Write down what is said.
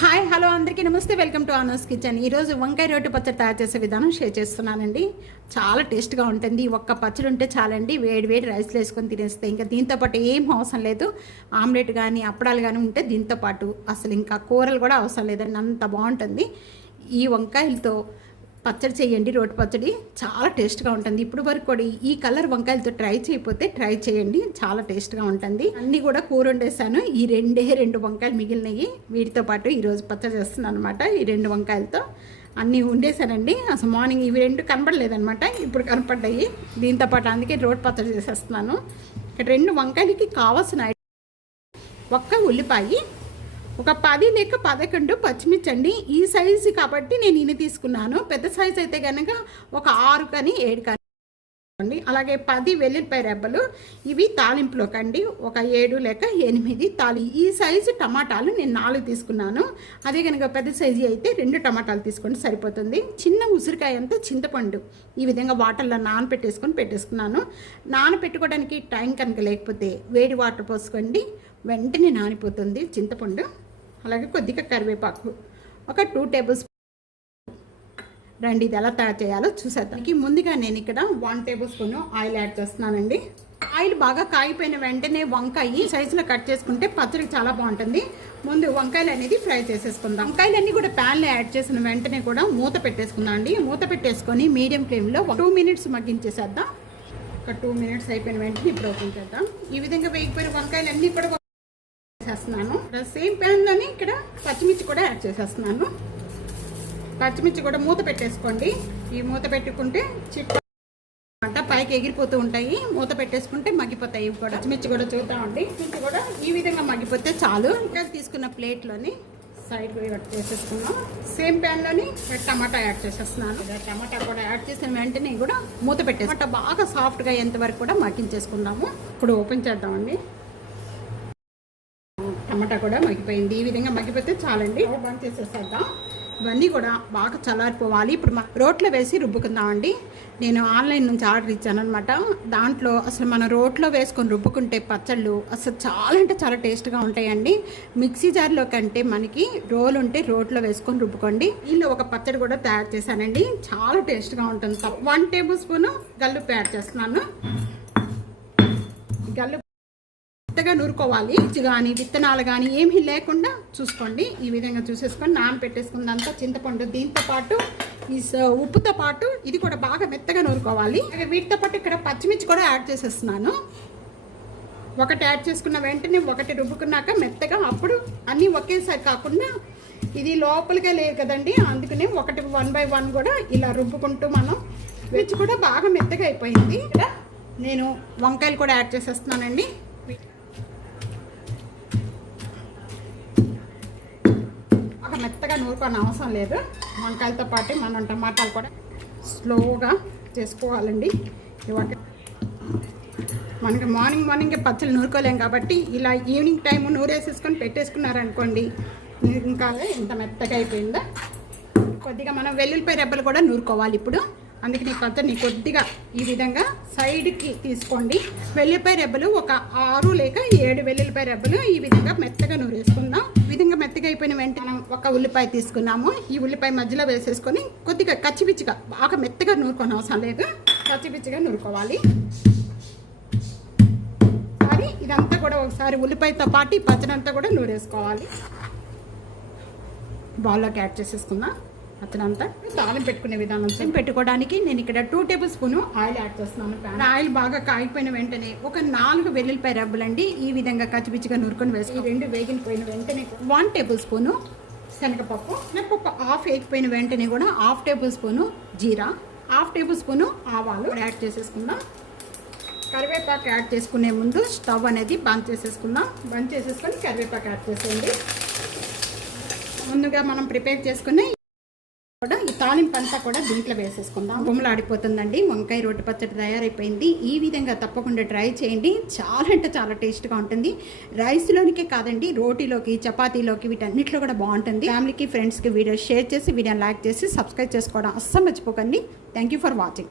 Hi hello అందరికీ నమస్తే, welcome to honours kitchen. ఈరోజు వంకాయ రోటి పచ్చడి తయారు చేసే విధానం షేర్ చేస్తున్నానండి. చాలా టేస్ట్గా ఉంటుంది. ఒక్క పచ్చడి ఉంటే చాలండి, వేడి వేడి రైస్లో వేసుకొని తినేస్తే ఇంకా దీంతో పాటు ఏం అవసరం లేదు. ఆమ్లెట్ కానీ అప్పడాలు కానీ ఉంటే దీంతో పాటు అసలు ఇంకా కూరలు కూడా అవసరం లేదండి, అంత బాగుంటుంది. ఈ వంకాయలతో పచ్చడి చేయండి, రోటి పచ్చడి చాలా టేస్ట్గా ఉంటుంది. ఇప్పుడు వరకు కూడా ఈ కలర్ వంకాయలతో ట్రై చేయకపోతే ట్రై చేయండి, చాలా టేస్ట్గా ఉంటుంది. అన్నీ కూడా కూర వండేసాను. ఈ రెండు వంకాయలు మిగిలినవి, వీటితో పాటు ఈరోజు పచ్చడి చేస్తున్నాను అనమాట. ఈ 2 వంకాయలతో అన్నీ వండేసానండి. అసలు మార్నింగ్ ఇవి 2 కనపడలేదనమాట, ఇప్పుడు కనపడ్డాయి. దీంతో పాటు అందుకే రోటి పచ్చడి చేసేస్తున్నాను. ఇక్కడ 2 వంకాయలకి కావాల్సిన ఒక్క ఉల్లిపాయ, ఒక 10 లేక 11 పచ్చిమిర్చి అండి. ఈ సైజు కాబట్టి నేను ఇన్ని తీసుకున్నాను. పెద్ద సైజు అయితే కనుక ఒక 6 కానీ 7 కానీ అండి. అలాగే 10 వెల్లుల్లిపాయ రెబ్బలు, ఇవి తాలింపులోకి అండి. ఒక 7 లేక 8 ఈ సైజు టమాటాలు నేను 4 తీసుకున్నాను. అదే కనుక పెద్ద సైజు అయితే 2 టమాటాలు తీసుకోండి సరిపోతుంది. చిన్న ఉసిరికాయ అంతా చింతపండు ఈ విధంగా వాటర్లో పెట్టేసుకున్నాను. నానబెట్టుకోవడానికి టైం కనుక లేకపోతే వేడి వాటర్ పోసుకోండి, వెంటనే నానిపోతుంది చింతపండు. అలాగే కొద్దిగా కరివేపాకు, ఒక 2 టేబుల్ స్పూన్. రండి ఇది ఎలా తయారు చేయాలో చూసేద్దాం. ముందుగా నేను ఇక్కడ 1 టేబుల్ స్పూన్ ఆయిల్ యాడ్ చేస్తున్నానండి. ఆయిల్ బాగా కాగిపోయిన వెంటనే వంకాయ సైజులో కట్ చేసుకుంటే పచ్చడికి చాలా బాగుంటుంది. ముందు వంకాయలు అనేది ఫ్రై చేసేసుకుందాం. వంకాయలన్నీ కూడా ప్యాన్లో యాడ్ చేసిన వెంటనే కూడా మూత పెట్టేసుకుందాం అండి. మూత పెట్టేసుకొని మీడియం ఫ్లేమ్లో 2 మినిట్స్ మగ్గించేసేద్దాం. ఒక 2 మినిట్స్ అయిపోయిన వెంటనే ఇప్పుడు ఓపెన్ చేద్దాం. ఈ విధంగా వేగిపోయిన వంకాయలన్నీ కూడా చేస్తున్నాను. సేమ్ ప్యాన్లోనే ఇక్కడ పచ్చిమిర్చి కూడా యాడ్ చేసేస్తున్నాను. పచ్చిమిర్చి కూడా మూత పెట్టేసుకోండి. ఈ మూత పెట్టుకుంటే చిట్ట పైకి ఎగిరిపోతూ ఉంటాయి. మూత పెట్టేసుకుంటే మగ్గిపోతాయి. ఇవి కూడా పచ్చిమిర్చి కూడా చూద్దామండి. పచ్చిమిర్చి కూడా ఈ విధంగా మగ్గిపోతే చాలు. ఇంకా తీసుకున్న ప్లేట్లోని సైడ్ చేసేసుకున్నాం. సేమ్ ప్యాన్లోని టమాటా యాడ్ చేసేస్తున్నాను. టమాటా కూడా యాడ్ చేసిన వెంటనే కూడా మూత పెట్టేసి బాగా సాఫ్ట్గా ఎంతవరకు కూడా మగ్గించేసుకుందాము. ఇప్పుడు ఓపెన్ చేద్దామండి. టమాటా కూడా మగ్గిపోయింది. ఈ విధంగా మగ్గిపోతే చాలండి. బంద్ చేసేసేద్దాం. ఇవన్నీ కూడా బాగా చల్లారిపోవాలి. ఇప్పుడు రోట్లో వేసి రుబ్బుకుందామండి. నేను ఆన్లైన్ నుంచి ఆర్డర్ ఇచ్చాను అనమాట. దాంట్లో అసలు మనం రోట్లో వేసుకొని రుబ్బుకుంటే పచ్చళ్ళు అసలు చాలా అంటే చాలా టేస్ట్గా ఉంటాయండి. మిక్సీ జార్లో కంటే మనకి రోలు ఉంటే రోట్లో వేసుకొని రుబ్బుకోండి. దీనిలో ఒక పచ్చడి కూడా తయారు చేశానండి, చాలా టేస్ట్గా ఉంటుంది. 1 టేబుల్ స్పూన్ గల్లుప్పు యాడ్ చేస్తున్నాను. గల్లుప్పు మెత్తగా నూరుకోవాలి. కానీ విత్తనాలు కానీ ఏమీ లేకుండా చూసుకోండి. ఈ విధంగా చూసేసుకొని నానబెట్టేసుకుందంతా చింతపండు, దీంతో పాటు ఈ ఉప్పుతో పాటు ఇది కూడా బాగా మెత్తగా నూరుకోవాలి. వీటితో పాటు ఇక్కడ పచ్చిమిర్చి కూడా యాడ్ చేసేస్తున్నాను. ఒకటి యాడ్ చేసుకున్న వెంటనే ఒకటి రుబ్బుకున్నాక మెత్తగా, అప్పుడు అన్నీ ఒకేసారి కాకుండా ఇది లోపలికే లేదు కదండి, అందుకనే ఒకటి 1 by 1 కూడా ఇలా రుబ్బుకుంటూ మనం మిర్చి కూడా బాగా మెత్తగా అయిపోయింది. ఇక్కడ నేను వంకాయలు కూడా యాడ్ చేసేస్తున్నానండి. మెత్తగా నూరుకొని అవసరం లేదు. వంకాయలతో పాటు మనం టమాటాలు కూడా స్లోగా చేసుకోవాలండి. మనకి మార్నింగ్ పచ్చళ్ళు నూరుకోలేం కాబట్టి ఇలా ఈవినింగ్ టైం నూరేసేసుకొని పెట్టేసుకున్నారనుకోండి, ఇంకా ఇంత మెత్తగా అయిపోయిందా. కొద్దిగా మనం వెల్లుల్లిపాయ రెబ్బలు కూడా నూరుకోవాలి ఇప్పుడు. అందుకని పచ్చడిని కొద్దిగా ఈ విధంగా సైడ్కి తీసుకోండి. వెల్లుల్లిపాయ రెబ్బలు ఒక 6 లేక 7 వెల్లుల్లిపాయ రెబ్బలు ఈ విధంగా మెత్తగా నూరేసుకుందాం. ఈ విధంగా మెత్తగా అయిపోయిన వెంటనే ఒక ఉల్లిపాయ తీసుకున్నాము. ఈ ఉల్లిపాయ మధ్యలో వేసేసుకొని కొద్దిగా కచ్చిపిచ్చిగా, బాగా మెత్తగా నూరుకొని అవసరం లేదు, కచ్చిపిచ్చిగా నూరుకోవాలి. సరే, ఇదంతా కూడా ఒకసారి ఉల్లిపాయతో పాటు ఈ పచ్చడి అంతా కూడా నూరేసుకోవాలి. బౌల్లోకి యాడ్ చేసేసుకుందాం. అతనంతా తాలింపు పెట్టుకునే విధానం పెట్టుకోవడానికి నేను ఇక్కడ 2 టేబుల్ స్పూన్ ఆయిల్ యాడ్ చేస్తున్నాను. ఆయిల్ బాగా కాగిపోయిన వెంటనే ఒక 4 వెల్లుల్లిపాయ రెబ్బలండి ఈ విధంగా కచ్చిపిచ్చిగా నూరుకొని వేసి 2 వేగిపోయిన వెంటనే 1 టేబుల్ స్పూన్ శనగపప్పు, హాఫ్ వేగిపోయిన వెంటనే కూడా 1/2 టేబుల్ స్పూన్ జీరా, 1/2 టేబుల్ స్పూన్ ఆవాలు యాడ్ చేసేసుకుందాం. కరివేపాకు యాడ్ చేసుకునే ముందు స్టవ్ అనేది బంద్ చేసేసుకుందాం. బంద్ చేసేసుకొని కరివేపాకు యాడ్ చేసేయండి. ముందుగా మనం ప్రిపేర్ చేసుకునే కూడా ఈ తాలింపు అంతా కూడా దీంట్లో వేసేసుకుందాం. గుమ్మలాడిపోతుందండి. వంకాయ రోటి పచ్చడి తయారైపోయింది. ఈ విధంగా తప్పకుండా ట్రై చేయండి, చాలా అంటే చాలా టేస్ట్గా ఉంటుంది. రైస్లోనికే కాదండి, రోటీలోకి, చపాతీలోకి, వీటన్నిటిలో కూడా బాగుంటుంది. ఫ్యామిలీకి, ఫ్రెండ్స్కి వీడియో షేర్ చేసి, వీడియోని లైక్ చేసి, సబ్స్క్రైబ్ చేసుకోవడం అస్సలు మర్చిపోకండి. Thank you for watching.